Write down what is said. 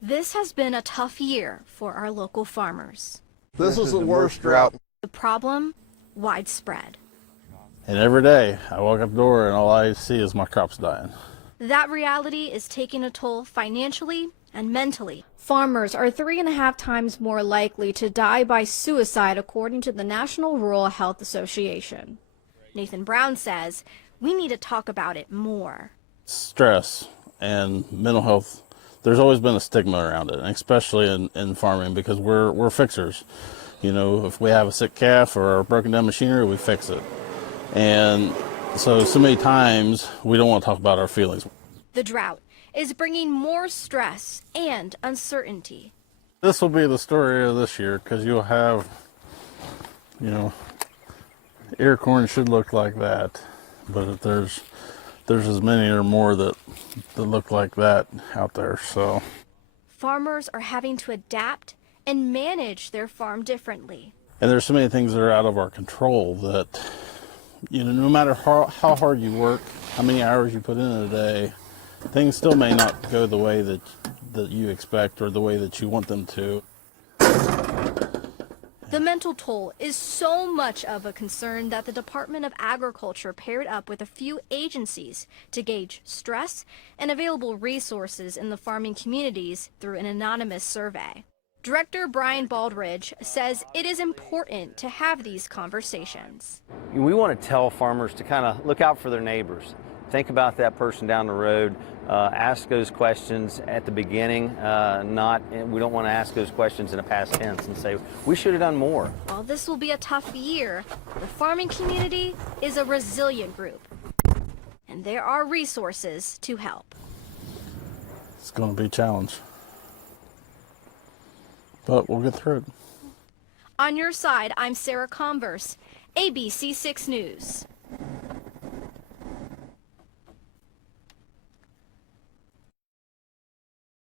This has been a tough year for our local farmers. This is the worst drought. The problem, widespread. And every day I walk up the door and all I see is my crops dying. That reality is taking a toll financially and mentally. Farmers are 3.5 times more likely to die by suicide, according to the National Rural Health Association. Nathan Brown says we need to talk about it more. Stress and mental health, there's always been a stigma around it, and especially in farming, because we're fixers. You know, if we have a sick calf or a broken down machinery, we fix it. And so many times we don't want to talk about our feelings. The drought is bringing more stress and uncertainty. This will be the story of this year, because you'll have, you know, ear corn should look like that, but there's as many or more that look like that out there. So Farmers are having to adapt and manage their farm differently. and there's so many things that are out of our control that, you know, no matter how hard you work, how many hours you put in a day, things still may not go the way that you expect or the way that you want them to. The mental toll is so much of a concern that the Department of Agriculture paired up with a few agencies to gauge stress and available resources in the farming communities through an anonymous survey. Director Brian Baldridge says it is important to have these conversations. We want to tell farmers to kind of look out for their neighbors. Think about that person down the road. Ask those questions at the beginning. We don't want to ask those questions in a past tense and say, we should have done more. While this will be a tough year, the farming community is a resilient group, and there are resources to help. It's going to be a challenge, but we'll get through it. On your side, I'm Sarah Converse, ABC 6 News.